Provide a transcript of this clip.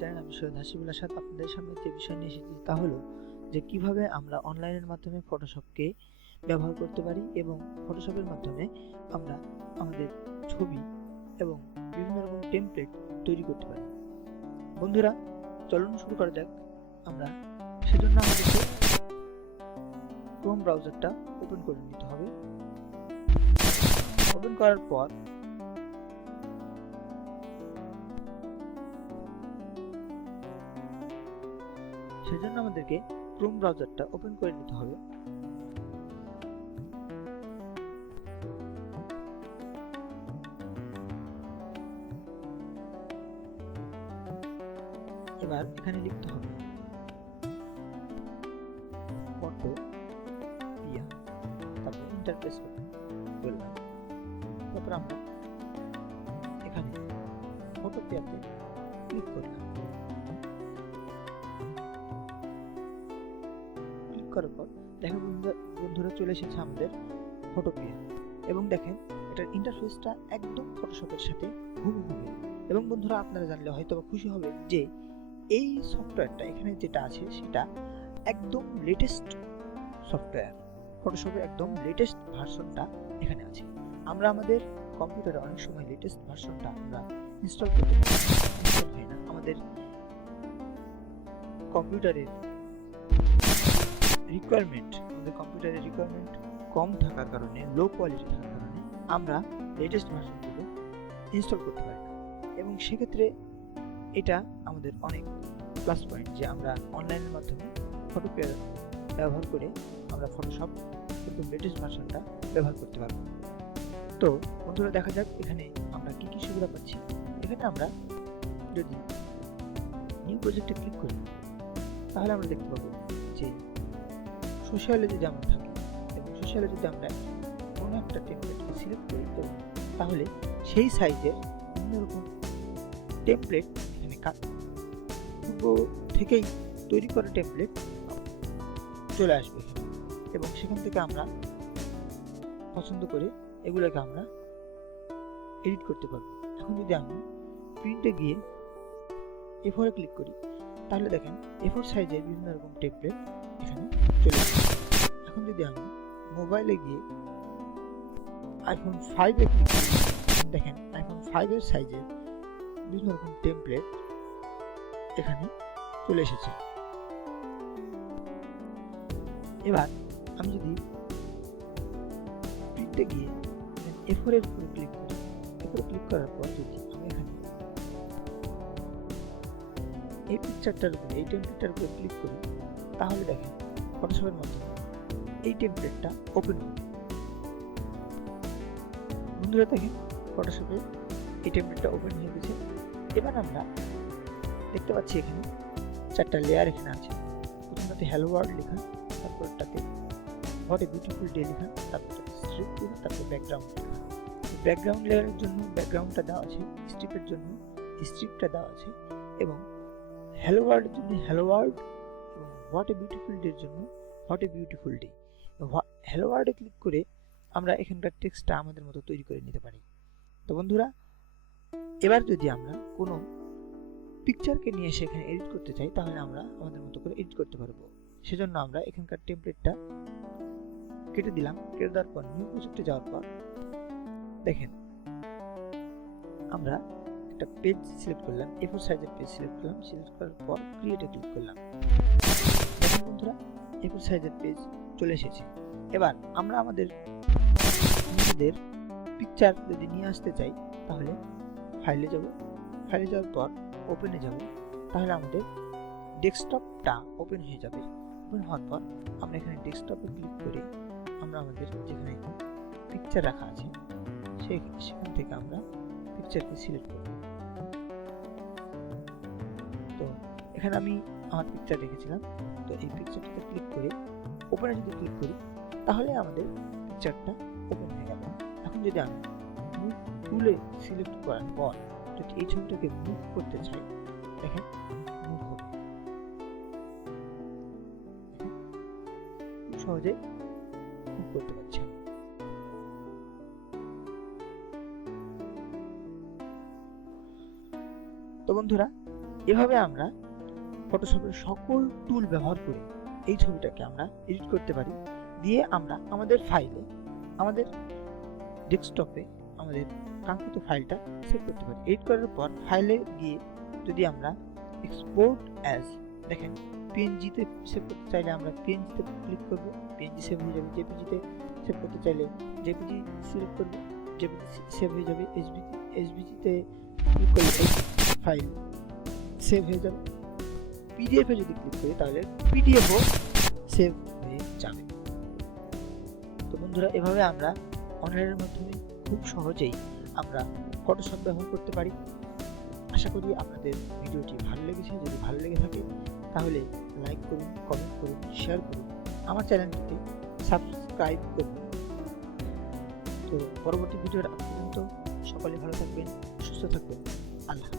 Channel. আমি সৈয়দ হাসিবুল আসাদ। আপনাদের সামনে যে বিষয় নিয়ে এসেছি তা হলো যে কিভাবে আমরা অনলাইনের মাধ্যমে ফটোশপকে ব্যবহার করতে পারি এবং ফটোশপের মাধ্যমে আমরা আমাদের ছবি এবং বিভিন্ন রকম টেমপ্লেট তৈরি করতে পারি। বন্ধুরা, চলুন শুরু করা যাক। আমরা সেজন্য আমাদেরকে ক্রোম ব্রাউজারটা ওপেন করে নিতে হবে। ওপেন করার পর সেজন্য আমাদেরকে ক্রোম ব্রাউজারটা ওপেন করে নিতে হবে। এবার এখানে লিখতে হবে ফটোপিয়া, তারপর ইন্টারফেস বললাম। তারপর আমরা এখানে ফটোপিয়াতে ক্লিক করলাম। ক্লিক করার পর দেখেন বন্ধুরা চলে এসেছে আমাদের ফটোপিয়া এবং দেখেন এটার ইন্টারফেসটা একদম ফটোশপের সাথে হুবহু। এবং বন্ধুরা, আপনারা জানলে হয়তো খুশি হবে যে এই সফটওয়্যারটা এখানে যেটা আছে সেটা একদম লেটেস্ট সফটওয়্যার। ফটোশপের একদম লেটেস্ট ভার্সনটা এখানে আছে। আমরা আমাদের কম্পিউটারে অনেক সময় লেটেস্ট ভার্সনটা আমরা ইনস্টল করতে পারি, ইনস্টল হয় না। আমাদের কম্পিউটারের রিকোয়ারমেন্ট কম থাকার কারণে, লো কোয়ালিটি থাকার কারণে আমরা লেটেস্ট ভার্সনগুলো ইনস্টল করতে পারি না। এবং সেক্ষেত্রে এটা আমাদের অনেক প্লাস পয়েন্ট যে আমরা অনলাইনের মাধ্যমে ফটোপিয়া ব্যবহার করে আমরা ফটোশপ কিন্তু লেটেস্ট ভার্সনটা ব্যবহার করতে পারবো। তো বন্ধুরা, দেখা যাক এখানে আমরা কি কি সুবিধা পাচ্ছি। এখানে আমরা যদি নিউ প্রজেক্টে ক্লিক করি তাহলে আমরা দেখতে পাবো যে সোশ্যালে যদি আমরা থাকি এবং সোশ্যালে যদি আমরা কোনো একটা টেমপ্লেটকে সিলেক্ট করি তাহলে সেই সাইজের বিভিন্ন রকম টেমপ্লেট এখানে পূর্ব থেকেই তৈরি করা টেমপ্লেট চলে আসবে এবং সেখান থেকে আমরা পছন্দ করে এগুলোকে আমরা এডিট করতে পারবো। এখন যদি আমি প্রিন্টে গিয়ে A4 এ ক্লিক করি তাহলে দেখেন A4 সাইজের বিভিন্ন রকম টেমপ্লেট এখানে চলে আসবে। এখন যদি আমি মোবাইলে গিয়ে iPhone 5 এ ক্লিক করি দেখেন iPhone 5 এর সাইজের বিভিন্ন রকম টেমপ্লেট এখানে চলে এসেছে। এবার আমি যদি প্রিন্টে গিয়ে A4 এর উপরে ক্লিক করি, A4 এ ক্লিক করার পর যদি আমি এখানে এই পিকচারটার উপরে, এই টেমপ্লেটটার উপরে ক্লিক করি তাহলে দেখেন ফটোশপের মাধ্যমে এই টেমপ্লেটটা ওপেন হবে। বন্ধুরা দেখেন ফটোশপে এই টেমপ্লেটটা ওপেন হয়ে গেছে। এবার আমরা দেখতে পাচ্ছি এখানে চারটা লেয়ার এখানে আছে। প্রথমটাতে হ্যালো ওয়ার্ল্ড লেখা, তারপরটাতে হোয়াট এ বিউটিফুল ডে লেখা, তারপরটাতে স্ট্রিপ লেখা, তারপর ব্যাকগ্রাউন্ড লেখা। ব্যাকগ্রাউন্ড লেয়ারের জন্য ব্যাকগ্রাউন্ডটা দেওয়া আছে, স্ট্রিপের জন্য স্ট্রিপটা দেওয়া আছে এবং হ্যালো ওয়ার্ল্ডের জন্য হ্যালো ওয়ার্ল্ড এবং হোয়াট এ বিউটিফুল ডে এর জন্য what a beautiful day. Hello ওয়ার্ল্ডে ক্লিক করে আমরা এখানকার টেক্সটটা আমাদের মতো তৈরি করে নিতে পারি। তো বন্ধুরা, এবার যদি আমরা কোনো পিকচারকে নিয়ে এসে এখানে এডিট করতে চাই তাহলে আমরা আমাদের মতো করে এডিট করতে পারবো। সেজন্য আমরা এখানকার টেমপ্লেটটা কেটে দিলাম। কেটে দেওয়ার পর নিউ প্রজেক্টে যাওয়ার পর দেখেন আমরা একটা পেজ সিলেক্ট করলাম, A4 সাইজের পেজ সিলেক্ট করলাম। সিলেক্ট করার পর ক্রিয়েটে ক্লিক করলাম। দেখেন বন্ধুরা, A4 সাইজের পেজ চলে এসেছে। এবার আমরা আমাদের নিজেদের পিকচার যদি নিয়ে আসতে চাই তাহলে ফাইলে যাব। ফাইলে যাওয়ার পর ওপেনে যাব, তাহলে আমাদের ডেস্কটপটা ওপেন হয়ে যাবে। ওপেন হওয়ার পর আমরা এখানে ডেস্কটপে ক্লিক করে আমরা আমাদের যেখানে পিকচার রাখা আছে সেখান থেকে আমরা পিকচারকে সিলেক্ট করব। তো এখানে আমি আমার পিকচার রেখেছিলাম, তো এই পিকচারটাতে ক্লিক করে ওপেনে যদি ক্লিক করি তাহলে আমাদের পিকচারটা ওপেন হয়ে গেল। এখন যদি আমি মুভ টুলে সিলেক্ট করার পর যদি এই ছবিটাকে মুভ করতে চাই দেখেন মুভ হবে, খুব সহজে মুভ করতে পারছি। তো বন্ধুরা, এভাবে আমরা ফটোশপের সকল টুল ব্যবহার করে এই ছবিটাকে আমরা এডিট করতে পারি, দিয়ে আমরা আমাদের ফাইলে, আমাদের ডেস্কটপে আমাদের কাঙ্ক্ষিত ফাইলটা সেভ করতে পারি। এডিট করার পর ফাইলে গিয়ে যদি আমরা এক্সপোর্ট অ্যাজ, দেখেন পিএনজিতে সেভ করতে চাইলে আমরা পিএনজিতে ক্লিক করব, পিএনজি সেভ হয়ে যাবে। জেপিজিতে সেভ করতে চাইলে জেপিজি সিলেক্ট করব, জেপিজি সেভ হয়ে যাবে। এসভিজিতে ক্লিক করলে ফাইল সেভ হয়ে যাবে। পিডিএফে যদি ক্লিক করি তাহলে পিডিএফও সেভ হয়ে যাবে। তো বন্ধুরা, এভাবে আমরা অনলাইনের মাধ্যমে খুব সহজেই আমরা ফটোশপ ব্যবহার করতে পারি। আশা করি আপনাদের ভিডিওটি ভালো লেগেছে। যদি ভালো লেগে থাকে তাহলে লাইক করুন, কমেন্ট করুন, শেয়ার করুন, আমার চ্যানেলটিতে সাবস্ক্রাইব করুন। তো পরবর্তী ভিডিওর আগ পর্যন্ত সকলে ভালো থাকবেন, সুস্থ থাকবেন। আল্লাহ।